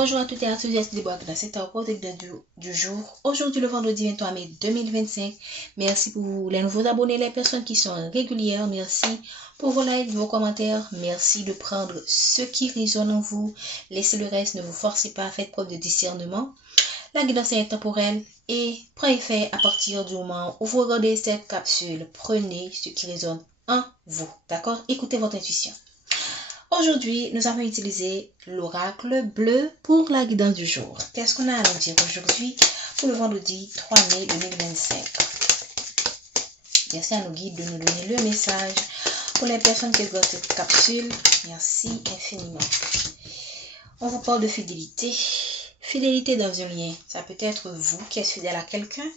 Bonjour à toutes et à tous, c'est Déborah dans cette reportage du jour. Aujourd'hui, le vendredi 23 mai 2025. Merci pour les nouveaux abonnés, les personnes qui sont régulières. Merci pour vos likes, vos commentaires. Merci de prendre ce qui résonne en vous. Laissez le reste, ne vous forcez pas, faites preuve de discernement. La guidance est temporelle et prend effet à partir du moment où vous regardez cette capsule. Prenez ce qui résonne en vous. D'accord? Écoutez votre intuition. Aujourd'hui, nous avons utilisé l'oracle bleu pour la guidance du jour. Qu'est-ce qu'on a à nous dire aujourd'hui pour le vendredi 3 mai 2025? Merci à nos guides de nous donner le message. Pour les personnes qui regardent cette capsule, merci infiniment. On vous parle de fidélité. Fidélité dans un lien. Ça peut être vous qui êtes fidèle à quelqu'un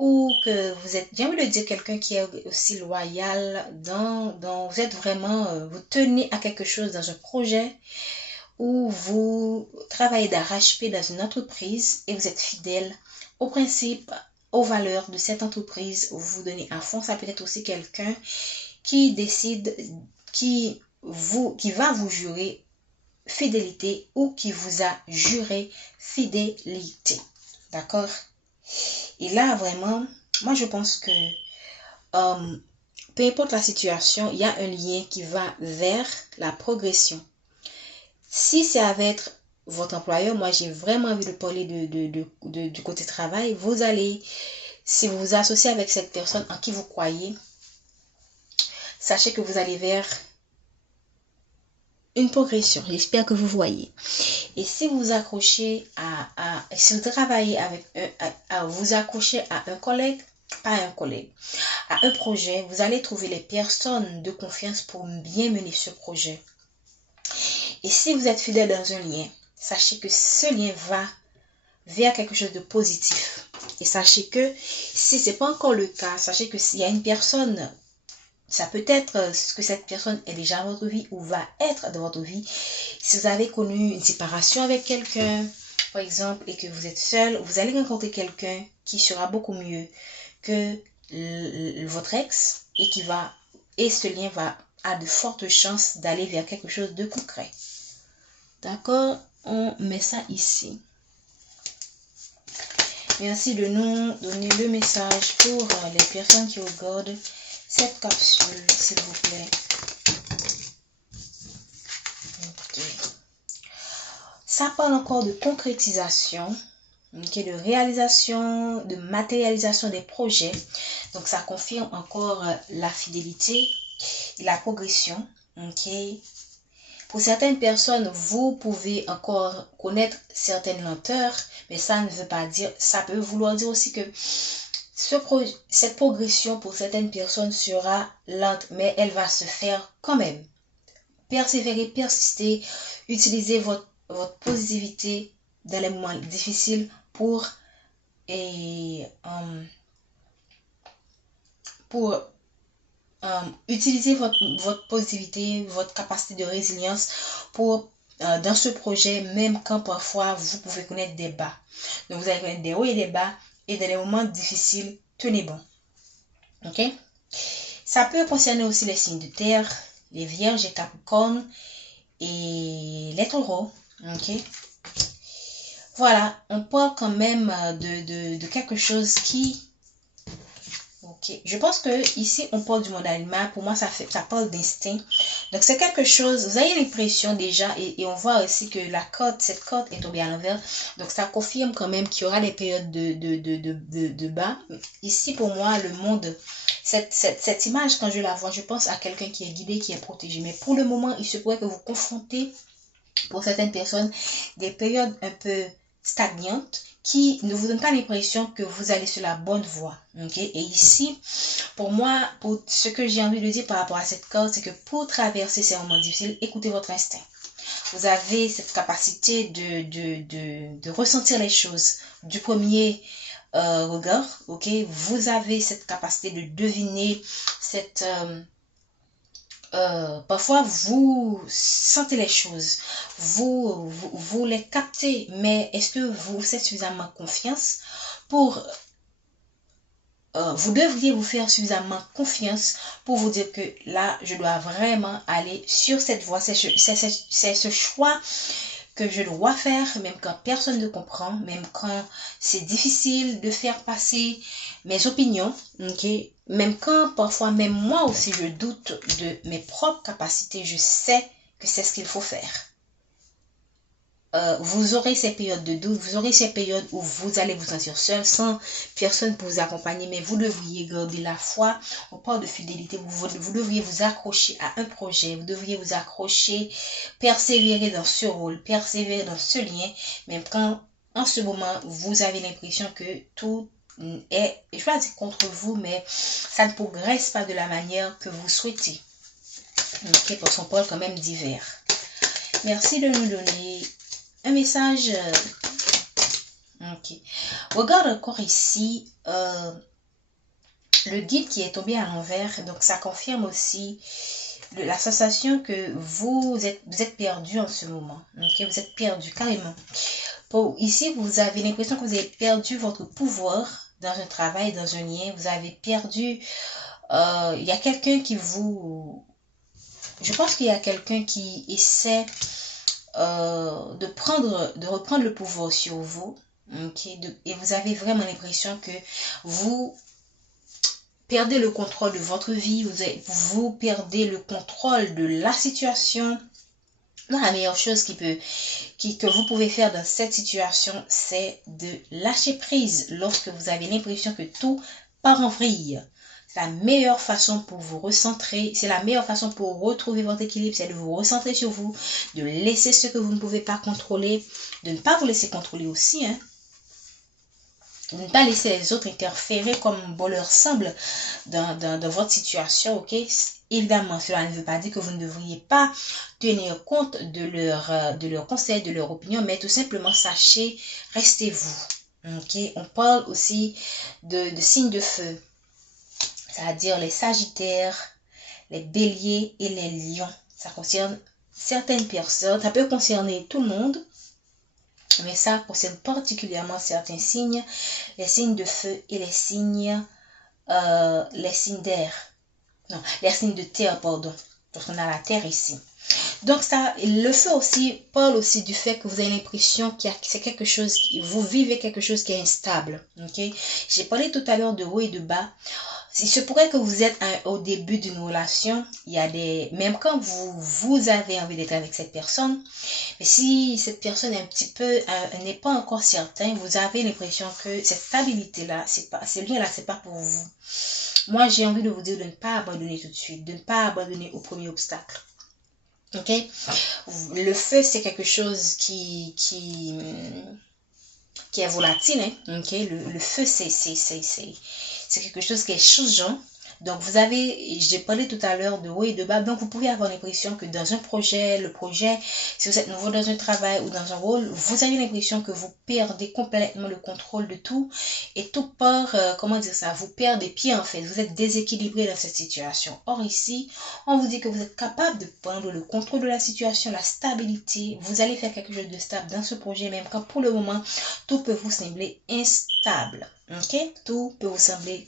ou que vous êtes, j'ai envie de dire, quelqu'un qui est aussi loyal dans vous êtes vraiment, vous tenez à quelque chose dans un projet ou vous travaillez d'arrache-pied dans une entreprise et vous êtes fidèle aux principes, aux valeurs de cette entreprise, vous vous donnez à fond. Ça peut être aussi quelqu'un qui décide, qui va vous jurer fidélité ou qui vous a juré fidélité. D'accord? Et là, vraiment, moi, je pense que peu importe la situation, il y a un lien qui va vers la progression. Si c'est avec votre employeur, moi, j'ai vraiment envie de parler du côté travail. Vous allez, si vous vous associez avec cette personne en qui vous croyez, sachez que vous allez vers une progression. J'espère que vous voyez. Et si vous vous accrochez si vous travaillez avec vous accrochez à un collègue, pas un collègue, à un projet, vous allez trouver les personnes de confiance pour bien mener ce projet. Et si vous êtes fidèle dans un lien, sachez que ce lien va vers quelque chose de positif. Et sachez que si ce n'est pas encore le cas, sachez que s'il y a une personne, ça peut être que cette personne est déjà dans votre vie ou va être dans votre vie. Si vous avez connu une séparation avec quelqu'un, par exemple, et que vous êtes seul, vous allez rencontrer quelqu'un qui sera beaucoup mieux que votre ex et ce lien a de fortes chances d'aller vers quelque chose de concret. D'accord? On met ça ici. Merci de nous donner le message pour les personnes qui regardent cette capsule, s'il vous plaît. Okay. Ça parle encore de concrétisation, de réalisation, de matérialisation des projets. Donc, ça confirme encore la fidélité et la progression. Okay. Pour certaines personnes, vous pouvez encore connaître certaines lenteurs, mais ça ne veut pas dire, ça peut vouloir dire aussi que cette progression pour certaines personnes sera lente, mais elle va se faire quand même. Persévérer, persister, utilisez votre positivité dans les moments difficiles pour utiliser votre positivité, votre capacité de résilience pour dans ce projet, même quand parfois vous pouvez connaître des bas. Donc vous allez connaître des hauts et des bas, et dans les moments difficiles, tenez bon. Ok? Ça peut concerner aussi les signes de terre, les vierges et capricornes et les taureaux. Ok? Voilà, on parle quand même de quelque chose qui... Ok, je pense que ici on parle du monde animal. Pour moi, ça parle d'instinct. Donc c'est quelque chose, vous avez l'impression déjà, et on voit aussi que cette corde est tombée à l'envers. Donc ça confirme quand même qu'il y aura des périodes de bas. Ici pour moi, le monde, cette image, quand je la vois, je pense à quelqu'un qui est guidé, qui est protégé. Mais pour le moment, il se pourrait que vous confrontez, pour certaines personnes, des périodes un peu stagnantes qui ne vous donnent pas l'impression que vous allez sur la bonne voie. Okay? Et ici, pour moi, pour ce que j'ai envie de dire par rapport à cette corde, c'est que pour traverser ces moments difficiles, écoutez votre instinct. Vous avez cette capacité de ressentir les choses du premier regard. Ok? Vous avez cette capacité de deviner cette... parfois vous sentez les choses, vous les captez, mais est-ce que vous faites suffisamment confiance pour vous devriez vous faire suffisamment confiance pour vous dire que là je dois vraiment aller sur cette voie. C'est ce choix que je dois faire, même quand personne ne comprend, même quand c'est difficile de faire passer mes opinions, ok? Même quand parfois, même moi aussi, je doute de mes propres capacités, je sais que c'est ce qu'il faut faire. Vous aurez ces périodes de doute, vous aurez ces périodes où vous allez vous sentir seul, sans personne pour vous accompagner, mais vous devriez garder la foi. On parle de fidélité, vous devriez vous accrocher à un projet, vous devriez vous accrocher, persévérer dans ce rôle, persévérer dans ce lien, même quand en ce moment vous avez l'impression que tout est, je ne vais pas dire contre vous, mais ça ne progresse pas de la manière que vous souhaitez. Ok, parce qu'on parle quand même divers. Merci de nous donner un message. Ok. Regarde encore ici le guide qui est tombé à l'envers. Donc ça confirme aussi la sensation que vous êtes perdu en ce moment. Ok, vous êtes perdu carrément. Ici, vous avez l'impression que vous avez perdu votre pouvoir dans un travail, dans un lien. Vous avez perdu. Il y a quelqu'un qui vous. Je pense qu'il y a quelqu'un qui essaie de reprendre le pouvoir sur vous, okay, et vous avez vraiment l'impression que vous perdez le contrôle de votre vie, vous perdez le contrôle de la situation. Non, la meilleure chose que vous pouvez faire dans cette situation, c'est de lâcher prise lorsque vous avez l'impression que tout part en vrille. C'est la meilleure façon pour vous recentrer, c'est la meilleure façon pour retrouver votre équilibre, c'est de vous recentrer sur vous, de laisser ce que vous ne pouvez pas contrôler, de ne pas vous laisser contrôler aussi, hein. De ne pas laisser les autres interférer comme bon leur semble dans votre situation, ok? Évidemment, cela ne veut pas dire que vous ne devriez pas tenir compte de leurs conseils, de leur opinion, mais tout simplement sachez, restez vous, ok? On parle aussi de signes de feu. C'est-à-dire les sagittaires, les béliers et les lions. Ça concerne certaines personnes. Ça peut concerner tout le monde. Mais ça concerne particulièrement certains signes. Les signes de feu et les signes d'air. Non, les signes de terre, pardon. Parce qu'on a la terre ici. Donc ça, le feu aussi parle aussi du fait que vous avez l'impression que c'est quelque chose, vous vivez quelque chose qui est instable. Ok? J'ai parlé tout à l'heure de haut et de bas. Il se pourrait que vous êtes au début d'une relation, même quand vous avez envie d'être avec cette personne, mais si cette personne est un petit peu, n'est pas encore certain, vous avez l'impression que cette stabilité-là, ce lien-là, c'est pas pour vous. Moi, j'ai envie de vous dire de ne pas abandonner tout de suite, de ne pas abandonner au premier obstacle. Ok? Le feu, c'est quelque chose qui est volatile, hein? Ok? Le feu, c'est quelque chose qui est changeant. Donc, j'ai parlé tout à l'heure de haut et de bas. Donc, vous pouvez avoir l'impression que dans un projet, si vous êtes nouveau dans un travail ou dans un rôle, vous avez l'impression que vous perdez complètement le contrôle de tout. Et tout part, comment dire ça, vous perdez pied en fait. Vous êtes déséquilibré dans cette situation. Or, ici, on vous dit que vous êtes capable de prendre le contrôle de la situation, la stabilité. Vous allez faire quelque chose de stable dans ce projet, même quand pour le moment, tout peut vous sembler instable. Ok? Tout peut vous sembler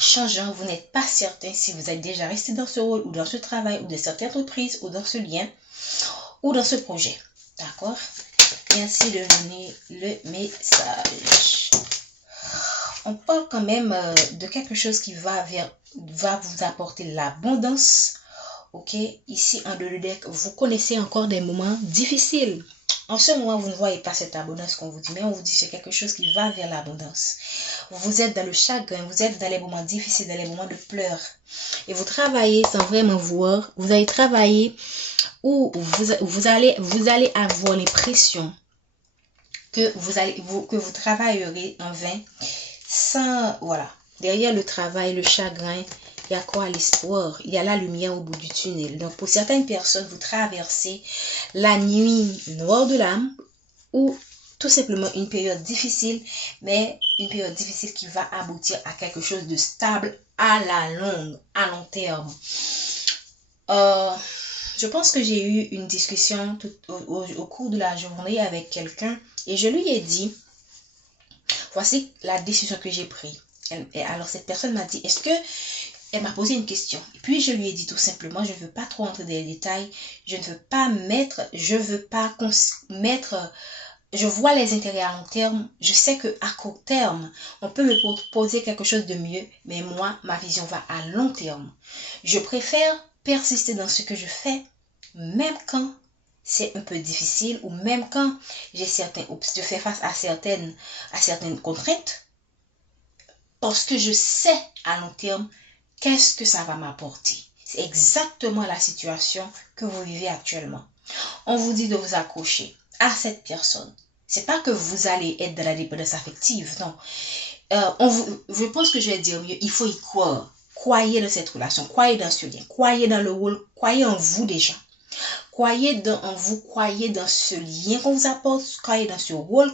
changeant, vous n'êtes pas certain si vous êtes déjà resté dans ce rôle ou dans ce travail ou dans cette entreprise ou dans ce lien ou dans ce projet. D'accord? Merci de donner le message. On parle quand même de quelque chose qui va vous apporter l'abondance. Ok? Ici, en deux deck, vous connaissez encore des moments difficiles. En ce moment, vous ne voyez pas cette abondance qu'on vous dit, mais on vous dit que c'est quelque chose qui va vers l'abondance. Vous êtes dans le chagrin, vous êtes dans les moments difficiles, dans les moments de pleurs. Et vous travaillez sans vraiment voir. Vous allez travailler ou vous allez avoir l'impression que vous travaillerez en vain sans, voilà. Derrière le travail, le chagrin, il y a quoi? L'espoir. Il y a la lumière au bout du tunnel. Donc, pour certaines personnes, vous traversez la nuit noire de l'âme ou tout simplement une période difficile, mais une période difficile qui va aboutir à quelque chose de stable à la longue, à long terme. Je pense que j'ai eu une discussion au cours de la journée avec quelqu'un et je lui ai dit, voici la décision que j'ai prise. Et alors cette personne m'a dit, est-ce que elle m'a posé une question. Et puis, je lui ai dit tout simplement, je ne veux pas trop entrer dans les détails. Je ne veux pas je vois les intérêts à long terme. Je sais qu'à court terme, on peut me proposer quelque chose de mieux. Mais moi, ma vision va à long terme. Je préfère persister dans ce que je fais, même quand c'est un peu difficile ou même quand je fais face à certaines contraintes. Parce que je sais à long terme qu'est-ce que ça va m'apporter. C'est exactement la situation que vous vivez actuellement. On vous dit de vous accrocher à cette personne. C'est pas que vous allez être dans la dépendance affective, non. Je pense que je vais dire mieux, il faut y croire. Croyez dans cette relation, croyez dans ce lien, croyez dans le rôle, croyez en vous déjà. Croyez en vous, croyez dans ce lien qu'on vous apporte, croyez dans ce rôle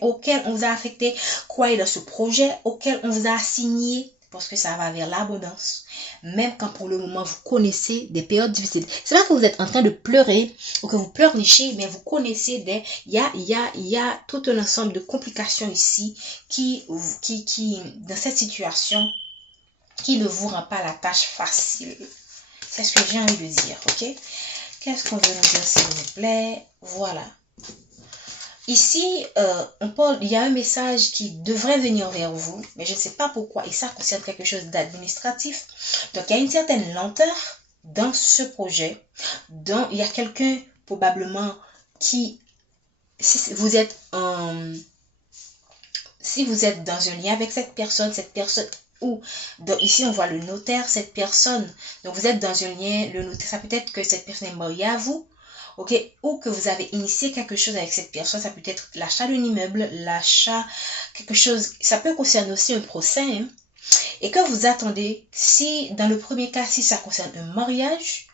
auquel on vous a affecté, croyez dans ce projet auquel on vous a assigné, parce que ça va vers l'abondance. Même quand pour le moment vous connaissez des périodes difficiles. C'est pas que vous êtes en train de pleurer ou que vous pleurnichez, mais vous connaissez il y a tout un ensemble de complications ici qui dans cette situation, qui ne vous rend pas la tâche facile. C'est ce que j'ai envie de dire, ok? Qu'est-ce qu'on veut nous dire, s'il vous plaît? Voilà. Ici, il y a un message qui devrait venir vers vous, mais je ne sais pas pourquoi, et ça concerne quelque chose d'administratif. Donc, il y a une certaine lenteur dans ce projet. Il y a quelqu'un, probablement, si vous êtes dans un lien avec cette personne, ou ici on voit le notaire, cette personne, donc vous êtes dans un lien, le notaire, ça peut être que cette personne est mariée à vous, ok, ou que vous avez initié quelque chose avec cette personne, ça peut être l'achat d'un immeuble, quelque chose, ça peut concerner aussi un procès, hein, et que vous attendez, si dans le premier cas, si ça concerne un mariage,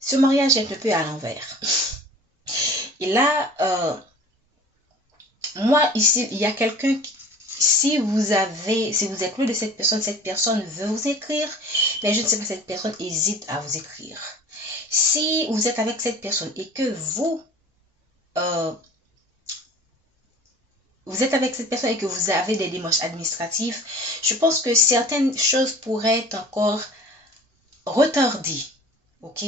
ce mariage est un peu à l'envers. Et là, moi ici, il y a quelqu'un qui, si vous êtes loin de cette personne veut vous écrire, mais je ne sais pas, cette personne hésite à vous écrire. Si vous êtes avec cette personne et que vous êtes avec cette personne et que vous avez des démarches administratives, je pense que certaines choses pourraient être encore retardées, ok,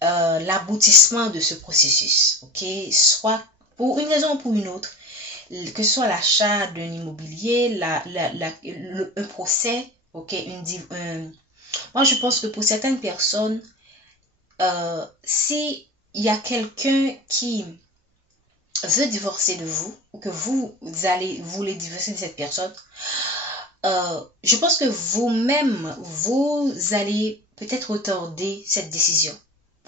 l'aboutissement de ce processus, ok, soit pour une raison ou pour une autre, que ce soit l'achat d'un immobilier, un procès, ok, moi je pense que pour certaines personnes, si il y a quelqu'un qui veut divorcer de vous, ou que vous voulez divorcer de cette personne, je pense que vous-même, vous allez peut-être retarder cette décision.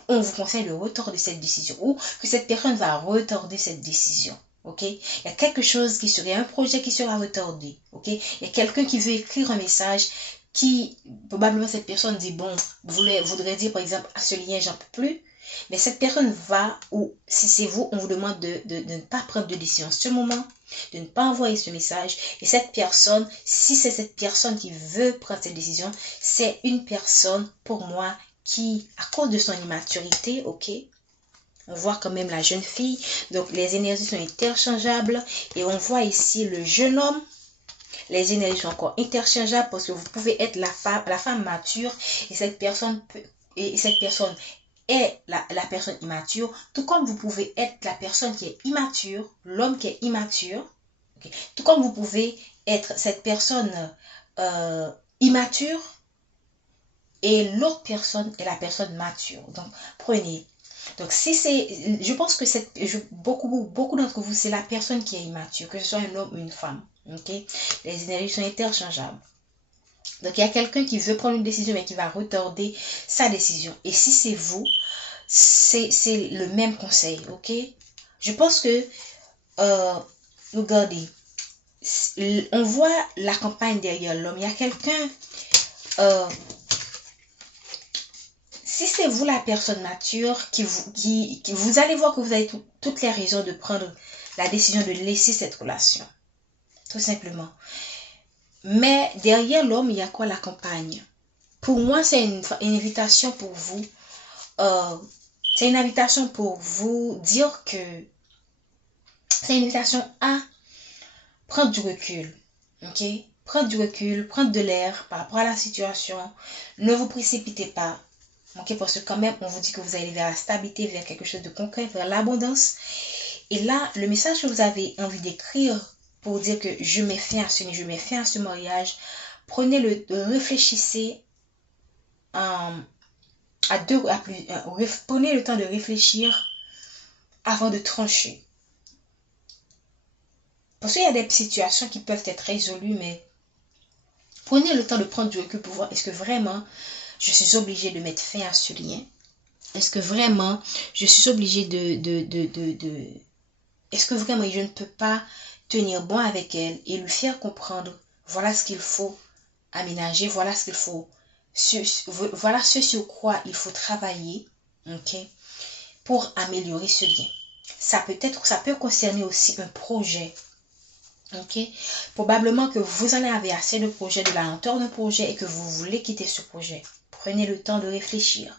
On vous conseille de retarder cette décision, ou que cette personne va retarder cette décision. Ok, il y a quelque chose il y a un projet qui sera retardé. Ok, il y a quelqu'un qui veut écrire un message qui, probablement cette personne dit, bon, voudrait dire par exemple, à ce lien, j'en peux plus. Mais cette personne va, ou si c'est vous, on vous demande de ne pas prendre de décision en ce moment, de ne pas envoyer ce message. Et cette personne, si c'est cette personne qui veut prendre cette décision, c'est une personne, pour moi, qui, à cause de son immaturité, ok, on voit quand même la jeune fille, donc les énergies sont interchangeables, et on voit ici le jeune homme, les énergies sont encore interchangeables, parce que vous pouvez être la femme mature, et cette personne est la personne immature, tout comme vous pouvez être la personne qui est immature, l'homme qui est immature, okay? Tout comme vous pouvez être cette personne immature, et l'autre personne est la personne mature. Donc, prenez. Donc, je pense que beaucoup d'entre vous, c'est la personne qui est immature, que ce soit un homme ou une femme. Ok? Les énergies sont interchangeables. Donc, il y a quelqu'un qui veut prendre une décision, mais qui va retarder sa décision. Et si c'est vous, c'est le même conseil. Ok? Je pense que, regardez, on voit la campagne derrière l'homme. Il y a quelqu'un... si c'est vous la personne mature, vous allez voir que vous avez toutes les raisons de prendre la décision de laisser cette relation. Tout simplement. Mais derrière l'homme, il y a quoi? La campagne. Pour moi, c'est une invitation pour vous. C'est une invitation pour vous dire que c'est une invitation à prendre du recul. Ok? prendre du recul, prendre de l'air par rapport à la situation. Ne vous précipitez pas. Ok, parce que quand même, on vous dit que vous allez vers la stabilité, vers quelque chose de concret, vers l'abondance. Et là, le message que vous avez envie d'écrire pour dire que je mets fin à je mets fin à ce mariage, réfléchissez prenez le temps de réfléchir avant de trancher. Parce qu'il y a des situations qui peuvent être résolues, mais prenez le temps de prendre du recul pour voir est-ce que vraiment je suis obligée de mettre fin à ce lien? Est-ce que vraiment je suis obligée est-ce que vraiment je ne peux pas tenir bon avec elle et lui faire comprendre voilà ce qu'il faut aménager, voilà ce qu'il faut, voilà ce sur quoi il faut travailler, ok, pour améliorer ce lien. Ça peut concerner aussi un projet. Ok, probablement que vous en avez assez de projet, de la lenteur d'un projet et que vous voulez quitter ce projet. Prenez le temps de réfléchir.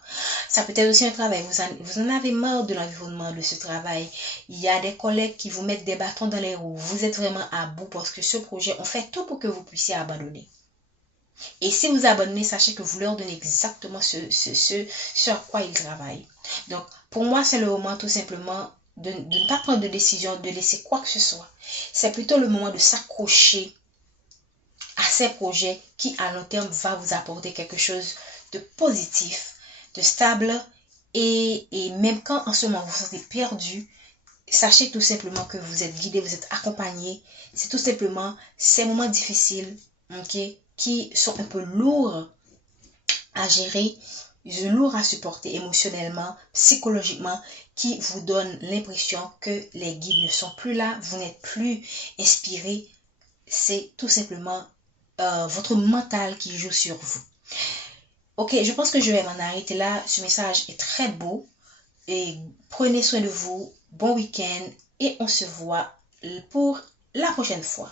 Ça peut être aussi un travail. Vous en avez marre de l'environnement de ce travail. Il y a des collègues qui vous mettent des bâtons dans les roues. Vous êtes vraiment à bout parce que ce projet, on fait tout pour que vous puissiez abandonner. Et si vous abandonnez, sachez que vous leur donnez exactement ce à quoi ils travaillent. Donc, pour moi, c'est le moment tout simplement de ne pas prendre de décision, de laisser quoi que ce soit. C'est plutôt le moment de s'accrocher à ces projets qui, à long terme, va vous apporter quelque chose de positif, de stable. Et même quand en ce moment vous vous sentez perdu, sachez tout simplement que vous êtes guidé, vous êtes accompagné. C'est tout simplement ces moments difficiles, ok, qui sont un peu lourds à gérer, lourds à supporter émotionnellement, psychologiquement, qui vous donnent l'impression que les guides ne sont plus là, vous n'êtes plus inspiré. C'est tout simplement votre mental qui joue sur vous. Ok, je pense que je vais m'en arrêter là. Ce message est très beau. Et prenez soin de vous. Bon week-end. Et on se voit pour la prochaine fois.